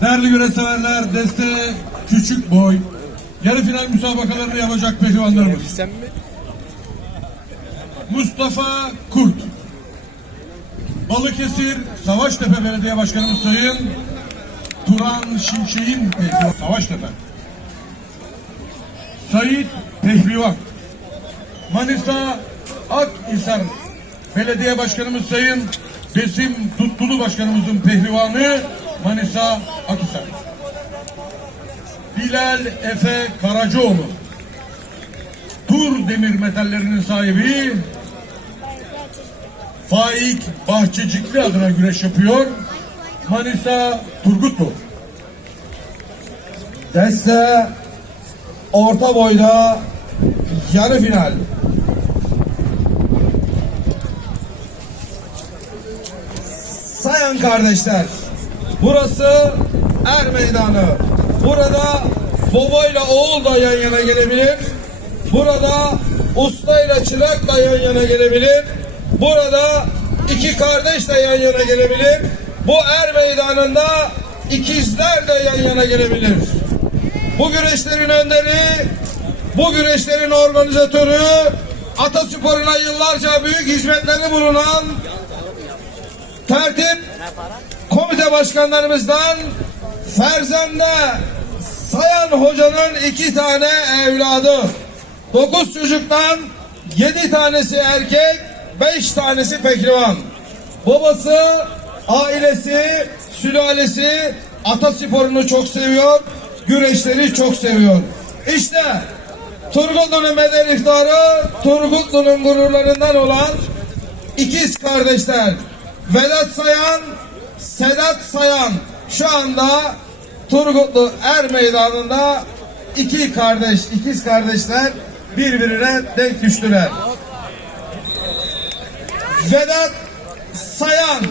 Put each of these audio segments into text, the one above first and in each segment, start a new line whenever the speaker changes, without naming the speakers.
Değerli güreşseverler, deste küçük boy. Yarı final müsabakalarını yapacak pehlivanlarımız. Mustafa Kurt. Balıkesir Savaştepe Belediye Başkanımız Sayın Turan Şimşek'in. Savaştepe. Sayit Pehlivan. Manisa Akhisar Belediye Başkanımız Sayın Besim Tutkulu Başkanımızın pehlivanı Manisa Akhisar. Bilal Efe Karacaoğlu. Tur Demir Metallerinin sahibi Faik Bahçecikli adına güreş yapıyor. Manisa Turgutlu.
Deste orta boyda yarı final. Sayan kardeşler. Burası Er Meydanı. Burada baba ile oğul da yan yana gelebilir. Burada usta ile çırak da yan yana gelebilir. Burada iki kardeş de yan yana gelebilir. Bu Er Meydanı'nda ikizler de yan yana gelebilir. Bu güreşlerin önderi, bu güreşlerin organizatörü, Ataspor'una yıllarca büyük hizmetleri bulunan tertip komite başkanlarımızdan Ferzende Sayan Hoca'nın iki tane evladı. Dokuz çocuktan yedi tanesi erkek, beş tanesi pehlivan. Babası, ailesi, sülalesi Ataspor'unu çok seviyor, güreşleri çok seviyor. İşte Turgutlu'nun medel iftarı, Turgutlu'nun gururlarından olan ikiz kardeşler Vedat Sayan, Sedat Sayan. Şu anda Turgutlu Er Meydanı'nda iki kardeş, ikiz kardeşler birbirine denk düştüler. Vedat Sayan.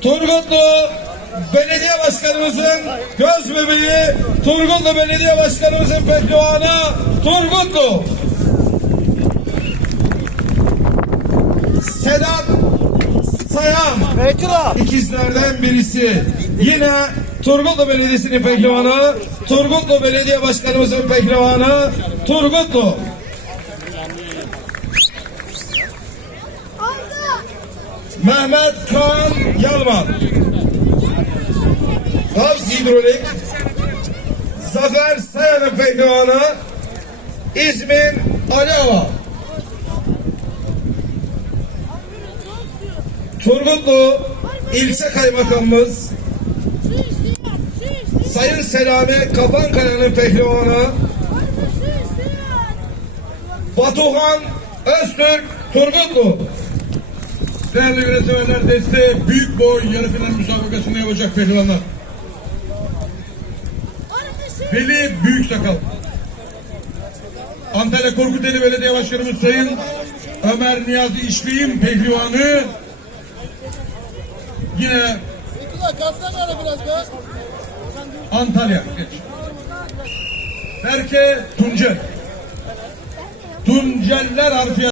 Turgutlu Belediye Başkanımızın göz bebeği Turgutlu Belediye Başkanımızın pehlivanı Turgutlu Sedat Sayan
Beytullah.
İkizlerden birisi. Yine Turgutlu Belediyesi'nin pehlivanı, Turgutlu Belediye Başkanımızın pehlivanı Turgutlu. Mehmet Kaan Yalman. Gavs Hidrolik. Zafer Sayan'ın pehlivanı İzmir Aliova. Turgutlu ilçe kaymakamımız Sayın Selami Kapankaya'nın pehlivanı Batuhan Öztürk Turgutlu.
Değerli güreşseverler, deste büyük boy yarı final müsabakasını yapacak pehlivanlar. Veli Büyük Sakal. Antalya Korkuteli Belediye Başkanımız Sayın Ömer Niyazi İşbey'in pehlivanı yine. Antalya. Geç. Berke Tuncel. Tunceller harfi